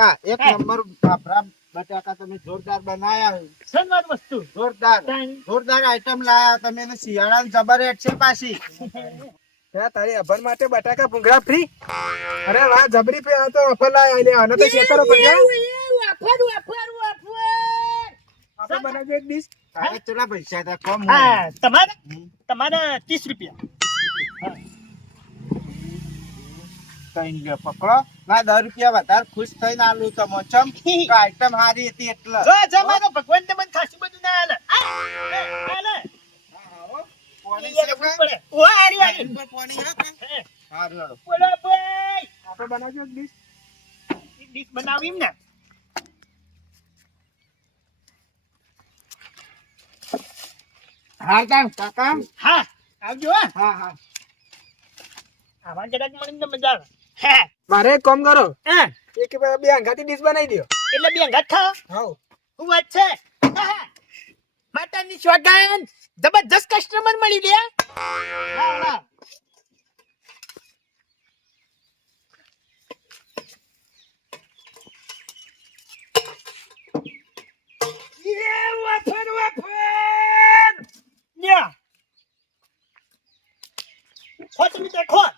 કાકા એક નંબર ફાફડા બટાકા તમે જોરદાર બનાયા. સનવાદ વસ્તુ જોરદાર જોરદાર આઈટમ લાયા તમે ને શિયાળાની જબર રેટ છે પાછી. તારી અભણ માટે બટાકા ભૂંગળા ફ્રી. અરે વાહ જબરી પે આ તો ઓફર લાયા લે આને તો ચેક કરો પડ્યા. આપણે બનાવજો એક ડીશ. તારે કેટલા પૈસા હતા કમ? હા તમારે 30 રૂપિયા. કઈ ગયો પકડો ના 10 રૂપિયા વધારે ખુશ થઈને આલું તો મોચમ આઈટમ હારી હતી એટલે જો જમાનો ભગવાન ને મને ખાસું બધું ના આલે. આલે પોણી યાર છે પડે ઓ આરી આરી ઉપર પોણી હે હારું હારું બોલો ભાઈ આપણે બનાવજો એક ડીશ. ડીશ બનાવી ને હા કાકા હા આવજો હા હા આવા જરાક મને મજા આવે. હે મારે એક કામ કરો હા એક બે અંગાતી ડીશ બનાવી દો. એટલે બે અંગાત ખાઓ. હાઉ હું વાત છે માતાની સ્વાગત જબરજસ્ત કસ્ટમર મળી ગયા. લાવ લાવ યે વફર ન્યા ખોટ મીટર ખોટ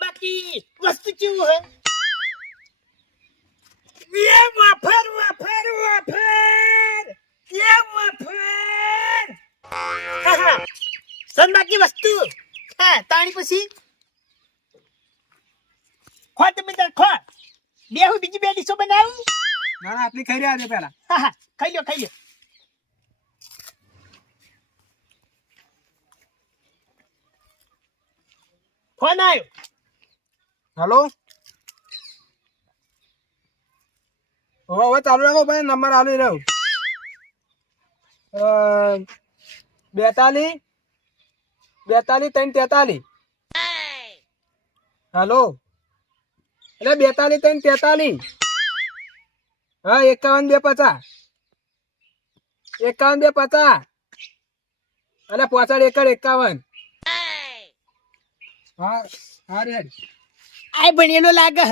બાકી વસ્તુ કેવું હે યે વફર યે વફર સન બાકી વસ્તુ હા તાણી પછી ખોટ મીટર ખોટ બેહુ બીજી બે ડીશો બનાવું. ના ના આટલી ખાઈ રહ્યા છે પેલા. હા ખાઈ લ્યો ખાઈ લ્યો. ફોન આવ્યો. હેલો હવે ચાલુ રાખો ભાઈ નંબર આલી રહ્યો 42 343. હેલો એટલે 42 343. હા 51 250 એટલે 65 એકડ 51. હા હા રે આય ભણેલો લાગે.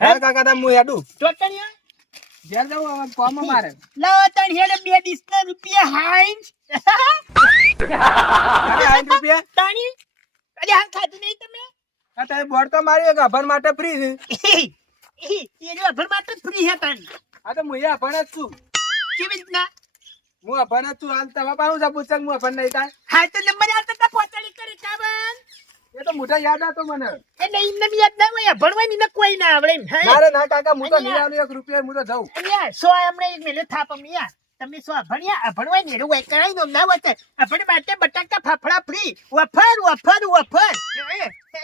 હા કાકા તમે હું હેડું ચોટણીયા ઘેર જાઉં હવે કોમ મારે. લાવો તણ હેડે બે ડીશ ના રૂપિયા હાઈન. અરે 60 રૂપિયા તાણી અરે હાલ ખાધું નહીં તમે. આ તમે બોર્ડ તો માર્યો કે અભણ માટે ફ્રી છે. એ જો અભણ માટે ફ્રી હે તાણી. આ તો હું અભણ જ છું. કેવી રીતના હું અભણ જ છું હાલ તમે પાછું છે પૂછક હું અભણ નહીં થાય. હા તો નંબર આવતા તા પોતાડી કરી કાબન એ તો મોટા યાદ હતો મને. એટલે એમને બી યાદ ના હોય ભણવાની ને કોઈ ના આવડે એમ. હે ના રે ના કાકા હું તો નહીં આલું 1 રૂપિયા હું તો જાઉં. અહીંયા સો એમણે એક મિનિટ થાપ અમ્યા તમે સો ભણ્યા ભણવાય ને એવું કરાઈ નો ના વચે આપણે માટે બટાકા ફાફડા ફ્રી વફર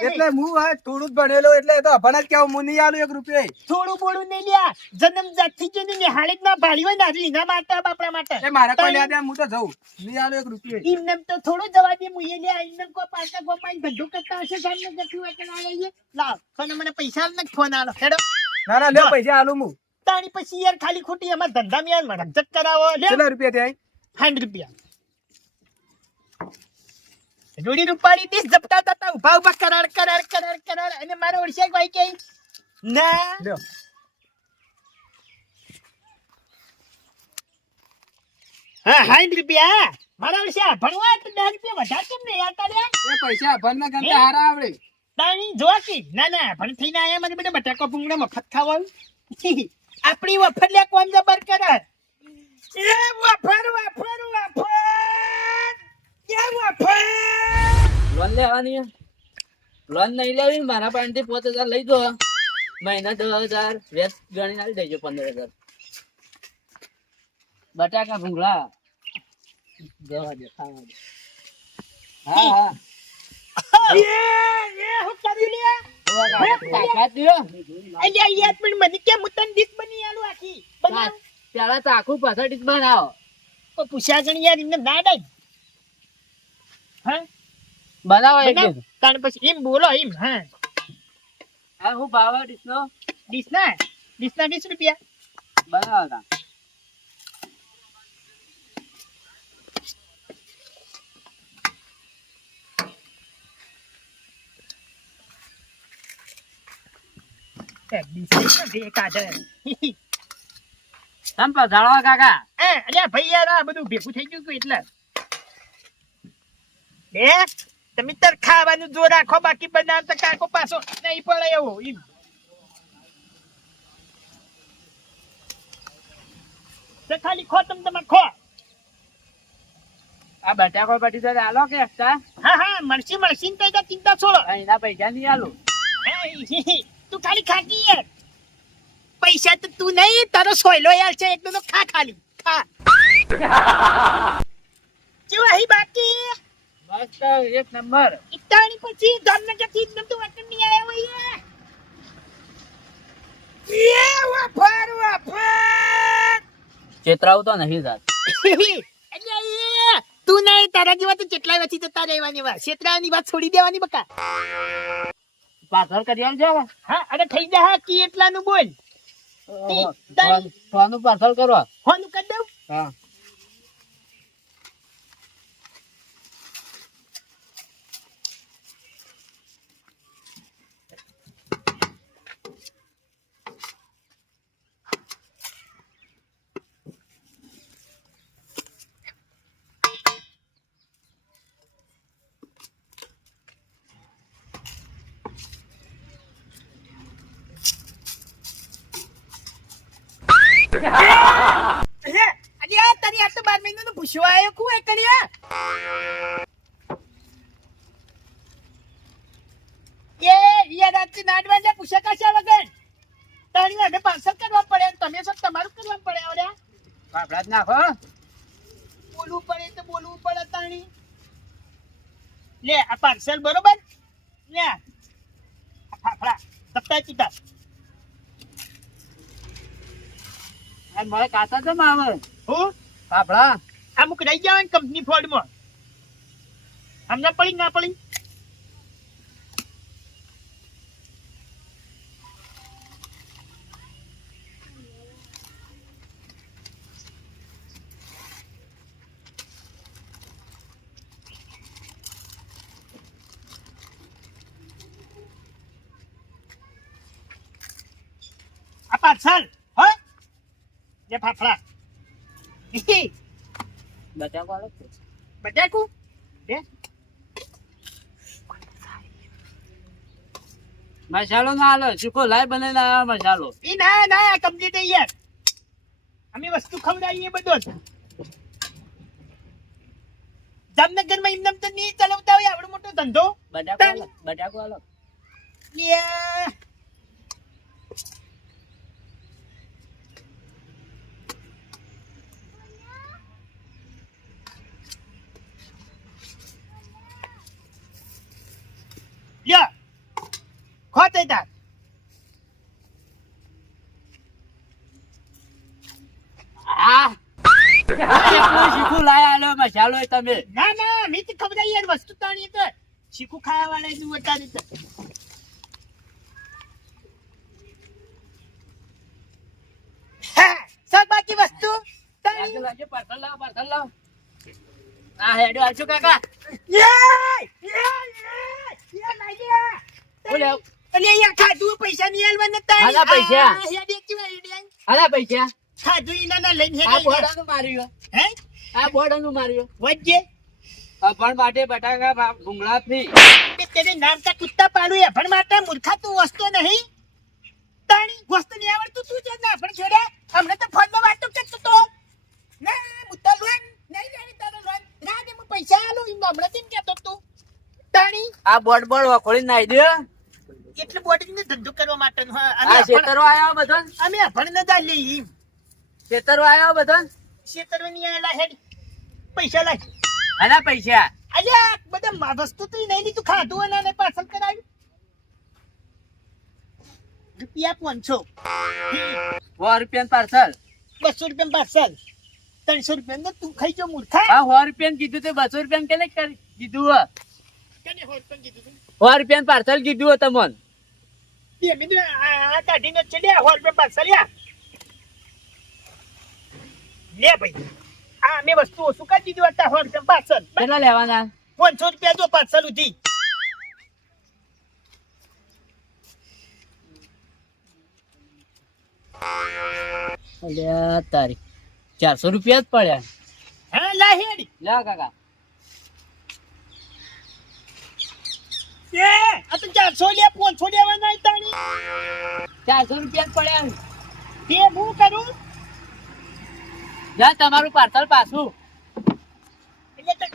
એટલે હું આ થોડું જ ભણેલો એટલે એ તો અભણ જ કેવું હું નહીં આલું 1 રૂપિયા. થોડું બોલું નહીં લ્યા જન્મ જાતથી જે નિહાળી જ ના ભાળી હોય ને આજે એના માટે બાપડા માટે એ મારે કોઈ યાદ હું તો જાઉં નહીં આલું 1 રૂપિયા. એમને તો થોડું જવા દે મુએ લ્યા એમને કોઈ પાછા ગોપાઈ ધંધો કરતા હશે સામને જતી હોય કે ના લઈએ લાવ પણ મને પૈસા આલ ને ફોન આલો હેડો. ના ના લ્યો પૈસા આલું હું. તાણી પછી યાર ખાલી ખોટી અમાર ધંધામાં યાર મરજત કરાવો લે કેટલા રૂપિયા થયા? 100 રૂપિયા જોડી રૂપાળી ડીશ જપતા હતા ઉભા કરાર અને મારો ઓળશા કોઈ કે ના લ્યો હા 100 રૂપિયા મારા ઓળશા ભણવા તો 10 રૂપિયા વધારે કેમ નહીં આવતા રે. એ પૈસા અભણ ના ગંદા હારા આવડે. તાણી જોવા કે ના ભણ થઈને આયા મને બેટા બટાકો ભૂંગળા મફત ખાવાનું. આપણી વફર લે કોમ જબર કરે એ વફર લોન લેવાની લોન નહીં લેવી મારા પાસેથી 5000 લઈ દો મહિના 10000 વેચ ગણીને આવી દેજો 15000 બટાકા ભૂંગળા દેવા દે ખાવા દે. હા હા હું કરી લે તાકાત દ્યો. અલ્યા યાર પણ મને કેમ મુતન ડીશ બની આલું આખી બનાવ પેલા ચાખું પાછળ ડીશ બનાવો તો પૂછ્યા ગણ યાર એમને ના ડાય હા બનાવો એક બનાવ તાણ પછી એમ બોલો એમ હા હા હું ભાવ ડીશ નો ડીશ ના 20 રૂપિયા બનાવો તા બે કાઢે. તમે પધારો કાકા. અલ્યા ભાઈ યાર આ બધું ભેગું થઈ ગયું હતું એટલે બે તમે તાર ખાવાનું જો રાખો બાકી બનાવતા કાકો પાછો નહીં પડે એવો એમ. તો ખાલી ખો તમે ખો. આ બટાકો બટી તો આલો કે extra? હા મળશી ને કઈ ચિંતા છોડો. એના પૈસા નહીં આલું. તું ખાલી ખાકી યાર પૈસા તો તું નહીં તારો સોયલો યાર છે એટલું તો ખા ખાલી ખા. કેવું અહીં બાકી મસ્ત એક નંબર. ઇટાણી પછી જામનગર થી એકદમ તો વતન નહીં આવ્યો હોય એ વાફર ચેતરાવું તો નહીં જાત. અલ્યા તું નહીં તારા જેવા તો કેટલાય વચ્ચે જતા રહેવાની વાત છેતરાની વાત છોડી દેવાની બકા. પાછળ કરી આલજો. હા અરે થઈ જા કી એટલાનું બોલ. ફોનનું પાર્સલ કરો. ફોન કરી દઉં. હા. અલ્યા તારી આ તો 12 મહિનાનું પૂછવા આવ્યો કુએ કર્યા એ યાર રાતની નાડવાને પૂછા કાશા વગર તારી વાગે પાર્સલ કરવા પડે તમે શું તમારું કરવા પડે ઓલા ફાફડા જ નાખો. બોલવું પડે તો બોલવું પડે તાણી લે આ પાર્સલ બરોબર લે આ ફાફડા સપ્તાહ ચીતા અને મારે કાચા કેમ આવે? હું ફાફડા અમુક રહી જાવ ને કંપની ફોર્ડમાં હમણાં પડી ના પડી આ પાર્સલ હો લે ફાફડા બટાકો આલો કે? બટાકુ બે મસાલો ના આલો. ચીકો લાઈ બનાવીને આવ્યો મસાલો. ઈ ના કમ્પ્લીટ યાર અમે વસ્તુ ખવડાવીએ બધો જ જામનગર માં એમને તો નહીં ચલાવતા હોય આવડો મોટો ધંધો બટાકો આલો. બટાકો આલો. લે લ્યો ખોતે તા આ એકલું ચીકુ લાઈ આલ્યો મસાલો એ તમે. ના મી તો ખવડાવી યાર વસ્તુ તાણી તો શીખું ખાવા વાળા નું વટારી તો સબ બાકી વસ્તુ તાણી લાગે પાર્સલ લાવો. પાર્સલ લાવો. આ હેડો આલજો કાકા. બોલો. અલે યાર ખાધું પૈસા નહીં આલવા નતા આલા પૈસા. હેડ એક ચીવા આલા પૈસા. ખાધું ઈના ના લઈને આ હેડ બોર્ડાનું માર્યું. હે આ બોર્ડાનું માર્યું. વજે અભણ માટે બટાકા ભૂંગળા થી. બે તેરે નામ તા કુત્તા પાડું અભણ માટે મૂર્ખા તું વસ્તો નહીં તાણી વસ્તુ નહીં આવડતું તું જે ના પણ છોડે હમણે તો ફોન માં વાતો કરતો તો ના મુત્તા લોન નહીં તારો લોન રાગે હું પૈસા આલું હમણે તેમ કહેતો તું તાણી આ બોર્ડ વખોડી નાઈ દે. એટલે બોડી ને ધંધો કરવા માટે આ શેતરો આયો બધો. અમે અભણ ન દાલી શેતરો આયો બધો. શેતરો ની આલા હેડ પૈસા લાય આના પૈસા. અલ્યા બધા વસ્તુ તો નહીં લીધું ખાધું અને પાર્સલ કરાવ્યું રૂપિયા 500 ₹100 પાર્સલ. 200 રૂપિયા પાર્સલ 300 રૂપિયા તું ખાઈ જો મૂર્ખા હા ₹100 કીધું તે ₹200 કેને કીધું? કને હોત પણ કીધું તું ₹100 પાર્સલ કીધું તમને. બે મિનિટ આ કાઢીને ચડ્યા 100 રૂપિયા પાર્સલ યા લે ભાઈ આ મે વસ્તુ ઓછું કરી દીધું હતા 100 રૂપિયા પાર્સલ કેટલા લેવાના? 500 રૂપિયા જો પાર્સલ ઉધી અલ્યા તારી 400 રૂપિયા જ પડ્યા. હા લા હેડ લે કાકા. એ આ તો 400 લે 500 લેવાના તાણી 400 રૂપિયા જ પડ્યા. તે હું કરું જા તમારું પાર્સલ પાછું. એટલે તો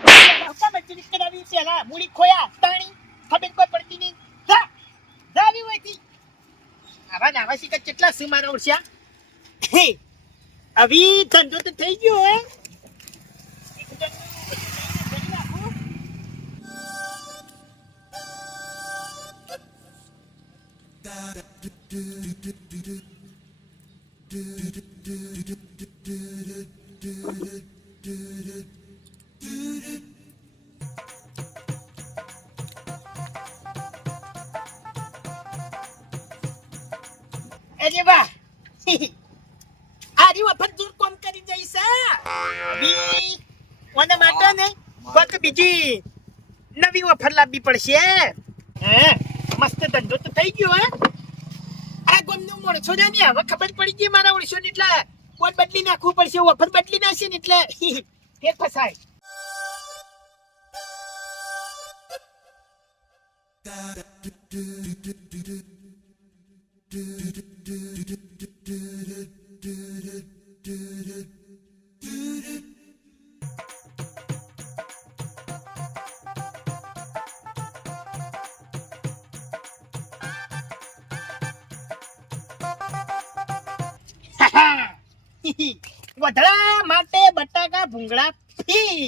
કામ ચીજ કરાવી પેલા મૂડી ખોયા તાણી ખબર કોઈ પડતી નહીં જા જાવી હોયથી આવા નાવા શીખા કેટલા સી મારા ઓળશ્યા અભી ધંધો તો થઈ ગયો હે અરે વાહ આરી વખત દૂર કોમ કરી જઈશ અભી ઓને માટે ને કોક બીજી નવી ઓફર લાવવી પડશે હે મસ્ત ધંધો તો થઈ ગયો હે આ ગોમનું મોણસો ને હવે ખબર પડી ગઈ મારા ઓળશો ને એટલે કોણ બદલી નાખવું પડશે ઓફર બદલી નાખશે ને એટલે ફેર ફસાય વધડા માટે બટાકા ભૂંગળા ફી